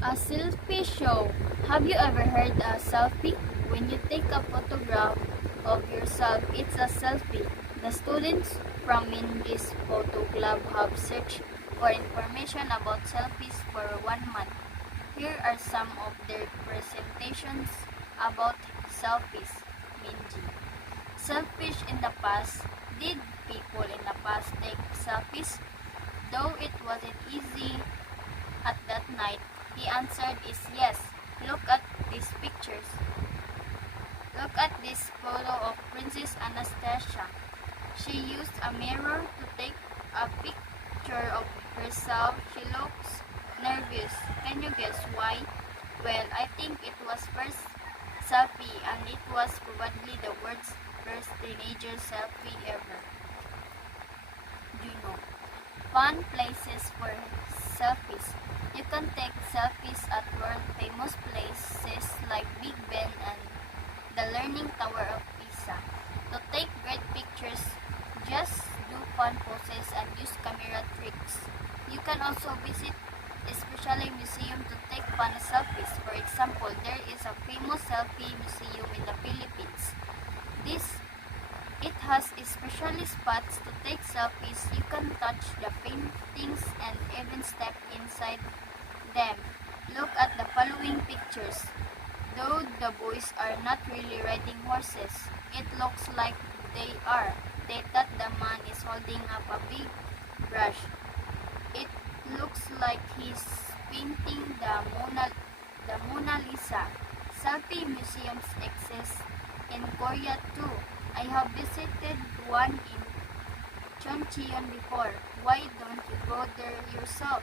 A selfie show. Have you ever heard a selfie? When you take a photograph of yourself, it's a selfie. The students from Mindy's Photo Club have searched for information about selfies for 1 month. Here are some of their presentations about selfies. Mindy. Selfish in the past. Did people in the past take selfies? Though it wasn't easy at that night, he answered is yes. Look at these pictures. Look at this photo of Princess Anastasia. She used a mirror to take a picture of herself. She looks nervous. Can you guess why? Well, I think it was first selfie and it was probably the world's first teenager selfie ever. You know. Fun places for selfies. You can take selfies at world famous places like Big Ben and the Leaning Tower of Pisa. To take great pictures, just do fun poses and use camera tricks. You can also visit especially museum to take fun selfies. For example, there is a famous selfie museum in the Philippines. It has especially spots to take selfies. You can touch the paintings and even step inside them. Look at the following pictures. Though the boys are not really riding horses, it looks like they are. They thought the man is holding up a big brush. It looks like he's painting the Mona Lisa. Selfie museums exist in Korea too. I have visited one in Choncheon before. Why don't you go there yourself?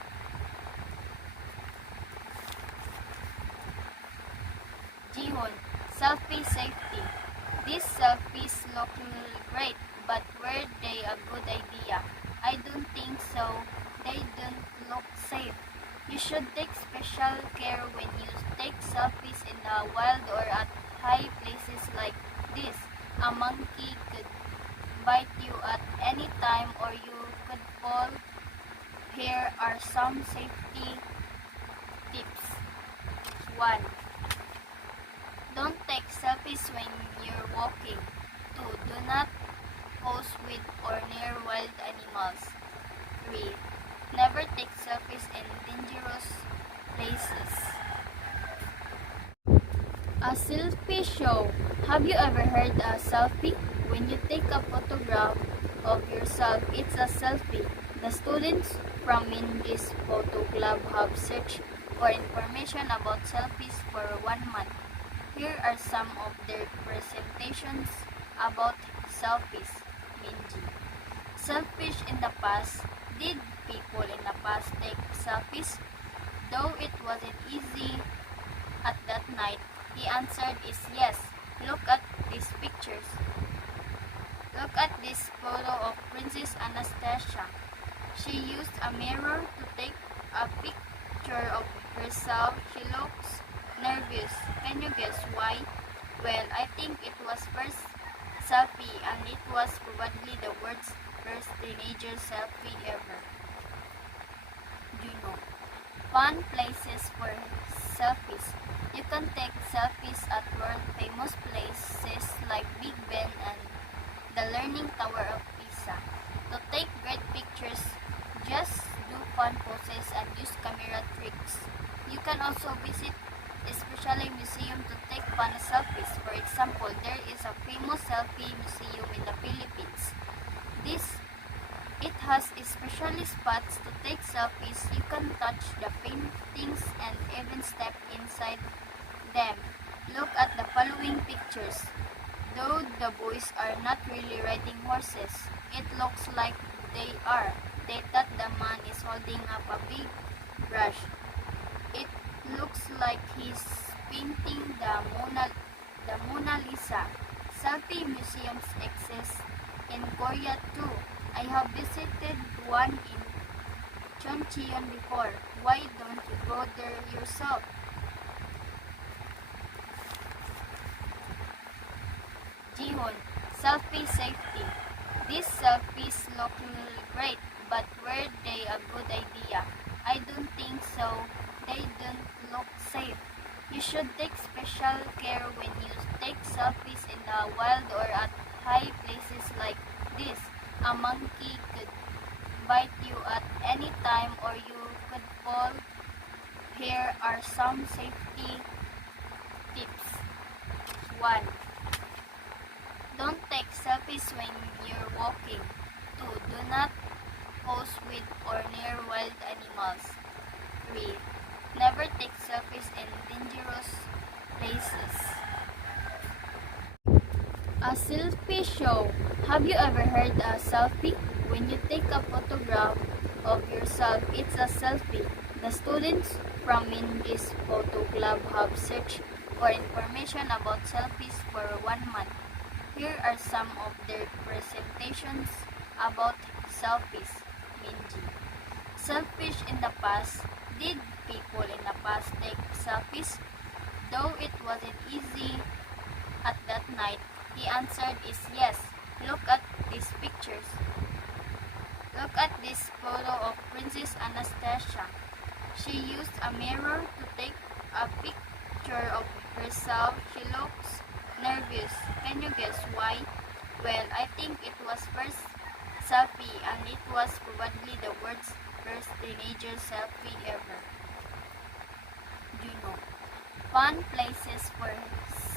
Jihon, selfie safety. These selfies look great, but were they a good idea? I don't think so. They don't look safe. You should take special care when you take selfies in the wild or at high places like this. A monkey could bite you at any time or you could fall. Here are some safety tips. 1. Don't take selfies when you're walking. 2. Do not pose with or near wild animals. 3. Never take selfies in dangerous places. A selfie show. Have you ever heard a selfie? When you take a photograph of yourself, it's a selfie. The students from Mindy's Photo Club have searched for information about selfies for 1 month. Here are some of their presentations about selfies. Mindy. Selfish in the past. Did people in the past take selfies? Though it wasn't easy at that night, he answered is yes. Look at these pictures. Look at this photo of Princess Anastasia. She used a mirror to take a picture of herself. She looks nervous. Can you guess why? Well, I think it was first selfie and it was probably the world's first teenager selfie ever. You know. Fun places for selfies. You can take selfies at world famous places like Big Ben and the Leaning Tower of Pisa. To take great pictures, just do fun poses and use camera tricks. You can also visit especially museum to take fun selfies. For example, there is a famous selfie museum in the Philippines. It has especially spots to take selfies. You can touch the paintings and even step inside them. Look at the following pictures. Though the boys are not really riding horses, it looks like they are. They thought the man is holding up a big brush. It looks like he's painting the Mona Lisa. Selfie museums exist in Korea too. I have visited one in Choncheon before. Why don't you go there yourself? Jihon, selfie safety. These selfies look great, but were they a good idea? I don't think so. they don't look safe. You should take special care when you take selfies in the wild or at high places like this. A monkey could bite you at any time or you could fall. Here are some safety tips. 1. Don't take selfies when you're walking. 2. Do not pose with or near wild animals. 3. Never take selfies in dangerous places. A selfie show. Have you ever heard a selfie? When you take a photograph of yourself, it's a selfie. The students from Mindy's Photo Club have searched for information about selfies for 1 month. Here are some of their presentations about selfies. Mindy. Selfish in the past. Did people in the past take selfies? Though it wasn't easy at that night, the answer is yes. Look at these pictures. Look at this photo of Princess Anastasia. She used a mirror to take a picture of herself. She looks nervous. Can you guess why? Well, I think it was first selfie and it was probably the world's first teenager selfie ever. Juno. Fun places for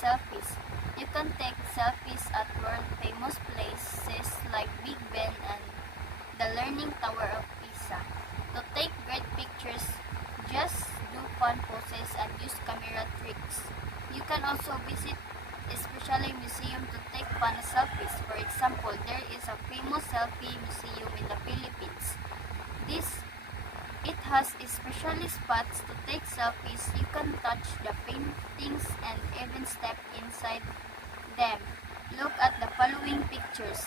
selfies. You can take selfies at world famous places like Big Ben and the Leaning Tower of Pisa. To take great pictures, just do fun poses and use camera tricks. You can also visit especially museum to take fun selfies. For example, there is a famous selfie museum in the Philippines. It has especially spots to take selfies. You can touch the paintings and even step inside them. Look at the following pictures.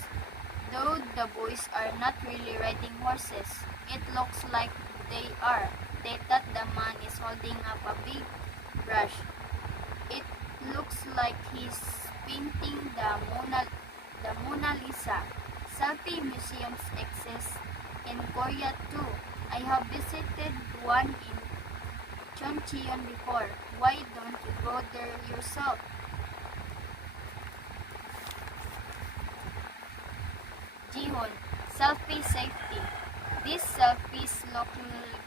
Though the boys are not really riding horses, it looks like they are. They thought the man is holding up a big brush. It looks like he's painting the Mona Lisa. Selfie museums exist in Korea too. I have visited one in Choncheon before. Why don't you go there yourself? Jihon, selfie safety. These selfies look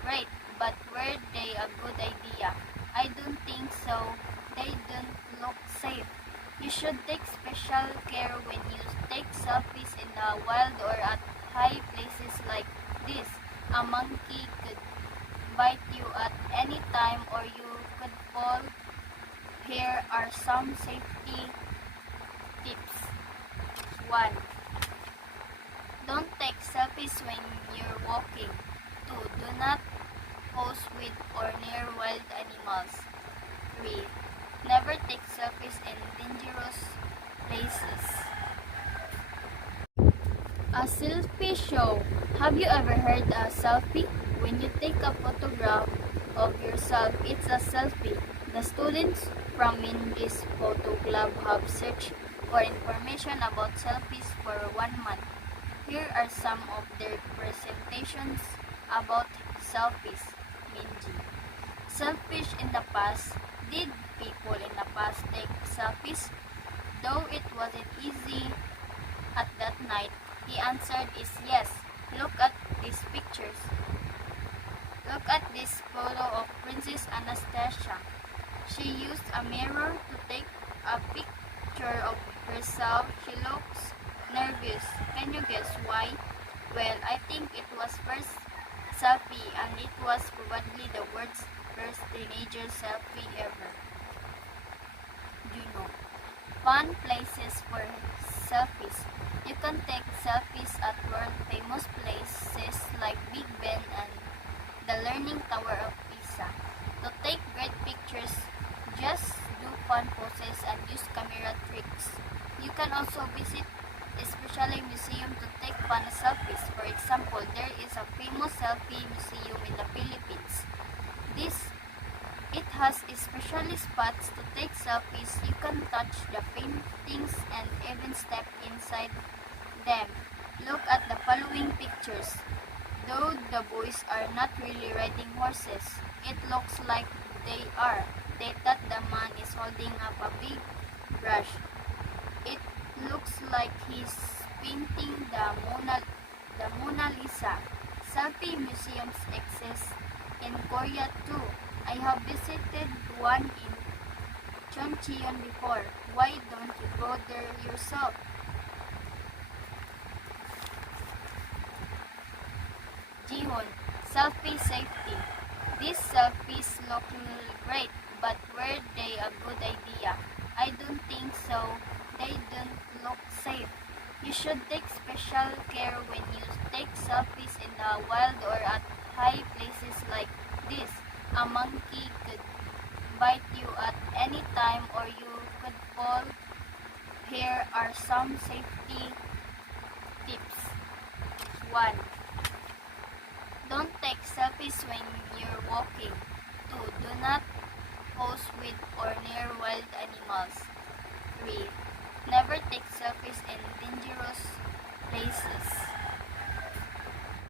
great, but were they a good idea? I don't think so. They don't look safe. You should take special care when you take selfies in the wild or at high places like this. A monkey could bite you at any time or you could fall. Here are some safety tips. 1. Don't take selfies when you're walking. 2. Do not pose with or near wild animals. 3. Never take selfies in dangerous places. A selfie show. Have you ever heard a selfie? When you take a photograph of yourself, it's a selfie. The students from Mindy's Photo Club have searched for information about selfies for 1 month. Here are some of their presentations about selfies. Mindy. Selfish in the past. Did people in the past take selfies? Though it wasn't easy at that night, the answer is yes. Look at these pictures. Look at this photo of Princess Anastasia. She used a mirror to take a picture of herself. She looks nervous. Can you guess why? Well, I think it was first selfie and it was probably the world's first teenager selfie ever. Juno. Fun places for selfies. You can take selfies at world famous places like Big Ben and the Leaning Tower of Pisa. To take great pictures, just do fun poses and use camera tricks. You can also visit especially museum to take fun selfies. For example, there is a famous selfie museum in the Philippines. It has especially spots to take selfies. You can touch the paintings and even step inside them. Look at the following pictures. Though the boys are not really riding horses, It looks like they are. They thought the man is holding up a big brush. It looks like he's painting the Mona Lisa. Selfie museums exist in Korea too. I have visited one in Choncheon before. Why don't you go there yourself? Jihon, selfie safety. These selfies look great, but were they a good idea? I don't think so. They don't look safe. You should take special care when you take selfies in the wild or at high places like this. A monkey could bite you at any time or you could fall. Here are some safety tips. 1. Don't take selfies when you're walking. 2. Do not pose with or near wild animals. 3. Never take selfies in dangerous places.